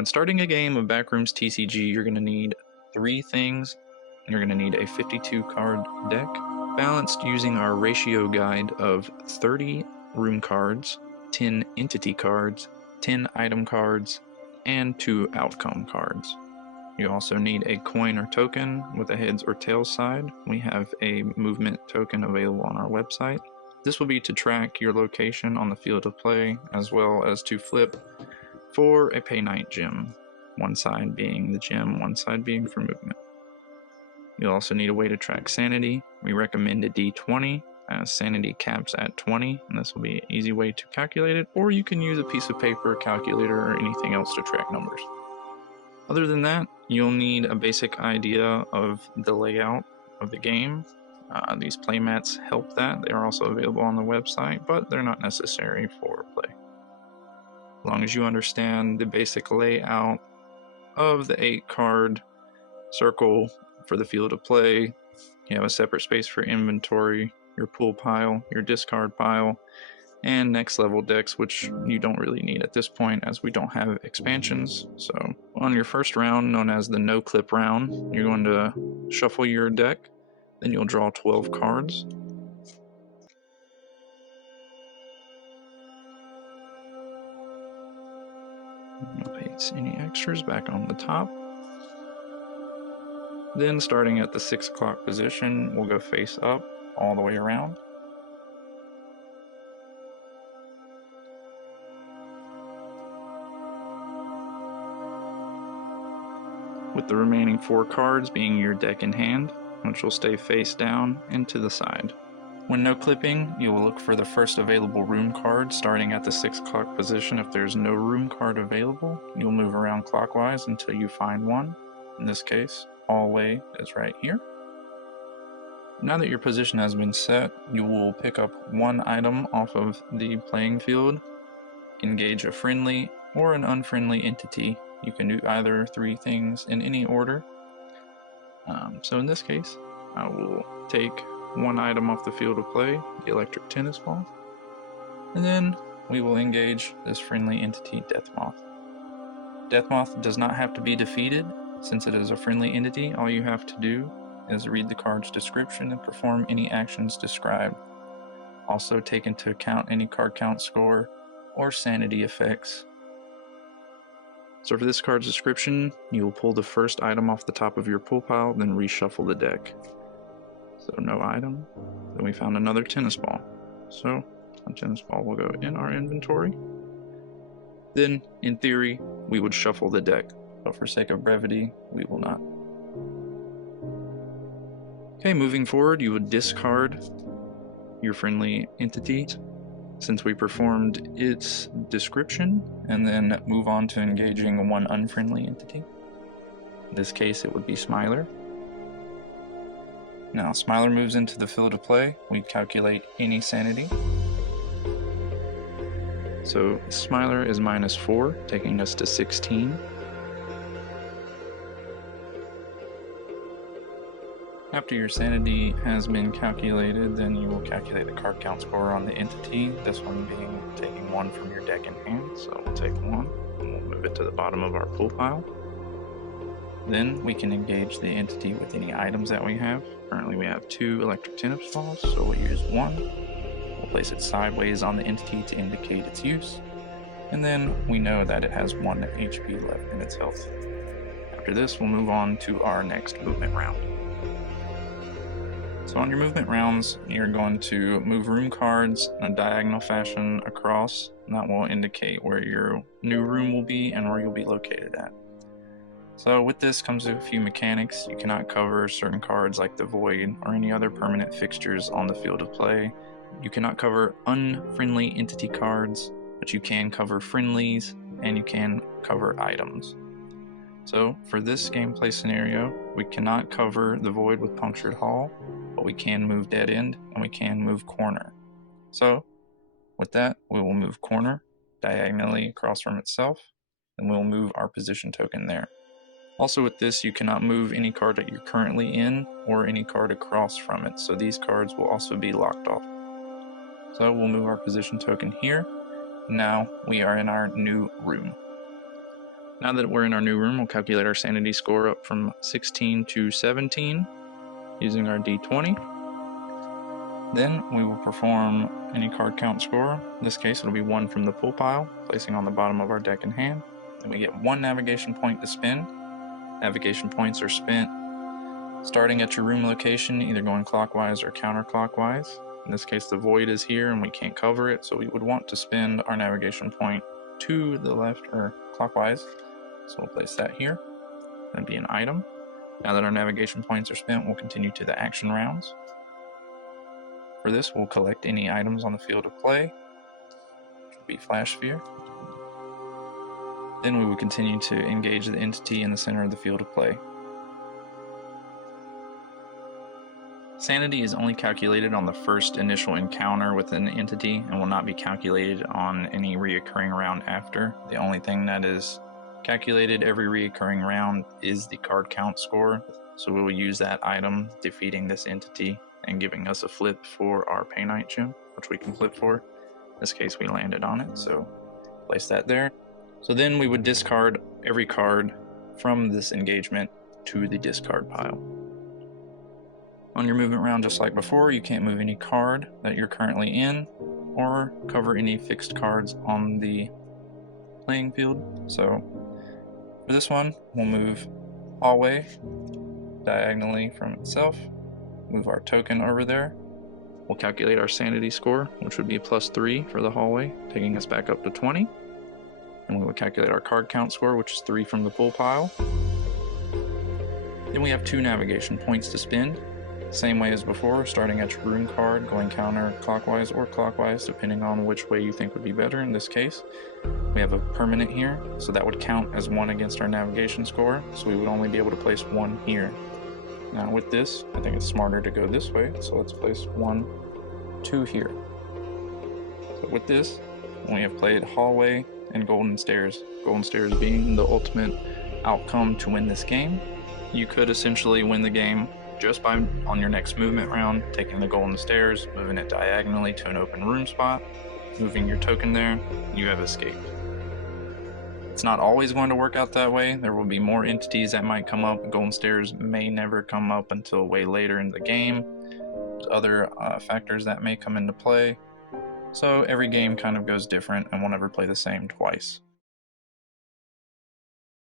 When starting a game of Backrooms TCG, you're going to need 3 things. You're going to need a 52 card deck, balanced using our ratio guide of 30 room cards, 10 entity cards, 10 item cards, and 2 outcome cards. You also need a coin or token with a heads or tails side. We have a movement token available on our website. This will be to track your location on the field of play, as well as to flip for a pay night gem, one side being the gem, one side being for movement. You'll also need a way to track sanity. We recommend a D20, as sanity caps at 20, and this will be an easy way to calculate it, or you can use a piece of paper, calculator, or anything else to track numbers. Other than that, you'll need a basic idea of the layout of the game. These playmats help that. They are also available on the website, but they're not necessary for play. As long as you understand the basic layout of the 8-card circle for the field of play, you have a separate space for inventory, your pool pile, your discard pile, and next level decks, which you don't really need at this point as we don't have expansions. So on your first round, known as the no clip round, you're going to shuffle your deck, then you'll draw 12 cards. You'll place any extras back on the top. Then starting at the 6 o'clock position, we'll go face up all the way around. With the remaining 4 cards being your deck in hand, which will stay face down and to the side. When no clipping, you will look for the first available room card starting at the 6 o'clock position. If there's no room card available, you'll move around clockwise until you find one. In this case, hallway is right here. Now that your position has been set, you will pick up one item off of the playing field, engage a friendly or an unfriendly entity. You can do either 3 things in any order. So in this case, I will take one item off the field of play, the electric tennis ball, and then we will engage this friendly entity, Deathmoth. Deathmoth does not have to be defeated. Since it is a friendly entity, all you have to do is read the card's description and perform any actions described. Also take into account any card count score or sanity effects. So for this card's description, you will pull the first item off the top of your pool pile, then reshuffle the deck. So no item. Then we found another tennis ball. So a tennis ball will go in our inventory. Then, in theory, we would shuffle the deck, but for sake of brevity, we will not. Okay, moving forward, you would discard your friendly entity, since we performed its description, and then move on to engaging one unfriendly entity. In this case, it would be Smiler. Now, Smiler moves into the field of play. We calculate any sanity. So, Smiler is -4, taking us to 16. After your sanity has been calculated, then you will calculate the card count score on the entity, this one being taking 1 from your deck in hand. So we'll take 1 and we'll move it to the bottom of our pool pile. Then we can engage the entity with any items that we have. Currently we have 2 electric tennis balls, so we'll use 1. We'll place it sideways on the entity to indicate its use. And then we know that it has 1 HP left in its health. After this, we'll move on to our next movement round. So on your movement rounds, you're going to move room cards in a diagonal fashion across, and that will indicate where your new room will be and where you'll be located at. So with this comes a few mechanics. You cannot cover certain cards like the Void or any other permanent fixtures on the field of play. You cannot cover unfriendly entity cards, but you can cover friendlies and you can cover items. So for this gameplay scenario, we cannot cover the Void with Punctured Hull, but we can move Dead End and we can move Corner. So with that, we will move Corner diagonally across from itself, and we'll move our position token there. Also with this, you cannot move any card that you're currently in or any card across from it, so these cards will also be locked off. So we'll move our position token here. Now we are in our new room. Now that we're in our new room, we'll calculate our sanity score up from 16 to 17 using our d20. Then we will perform any card count score. In this case, it'll be 1 from the full pile, placing on the bottom of our deck in hand. Then we get 1 navigation point to spend. Navigation points are spent starting at your room location, either going clockwise or counterclockwise. In this case, the void is here and we can't cover it, so we would want to spend our navigation point to the left or clockwise. So we'll place that here. That'd be an item. Now that our navigation points are spent, we'll continue to the action rounds. For this, we'll collect any items on the field of play, which will be Flash Sphere. Then we will continue to engage the entity in the center of the field of play. Sanity is only calculated on the first initial encounter with an entity and will not be calculated on any reoccurring round after. The only thing that is calculated every reoccurring round is the card count score, so we will use that item defeating this entity and giving us a flip for our Painite gem, which we can flip for. In this case, we landed on it, so place that there. So then we would discard every card from this engagement to the discard pile. On your movement round, just like before, you can't move any card that you're currently in or cover any fixed cards on the playing field. So for this one, we'll move hallway diagonally from itself, move our token over there. We'll calculate our sanity score, which would be a +3 for the hallway, taking us back up to 20. And we will calculate our card count score, which is 3 from the full pile. Then we have 2 navigation points to spend. Same way as before, starting at your room card, going counterclockwise or clockwise, depending on which way you think would be better. In this case, we have a permanent here, so that would count as 1 against our navigation score, so we would only be able to place 1 here. Now with this, I think it's smarter to go this way, so let's place 1, 2 here. So with this, we have played hallway and golden stairs. Golden stairs being the ultimate outcome to win this game. You could essentially win the game just by, on your next movement round, taking the golden stairs, moving it diagonally to an open room spot, moving your token there, you have escaped. It's not always going to work out that way. There will be more entities that might come up. Golden stairs may never come up until way later in the game. There's other factors that may come into play. So every game kind of goes different and we'll never play the same twice.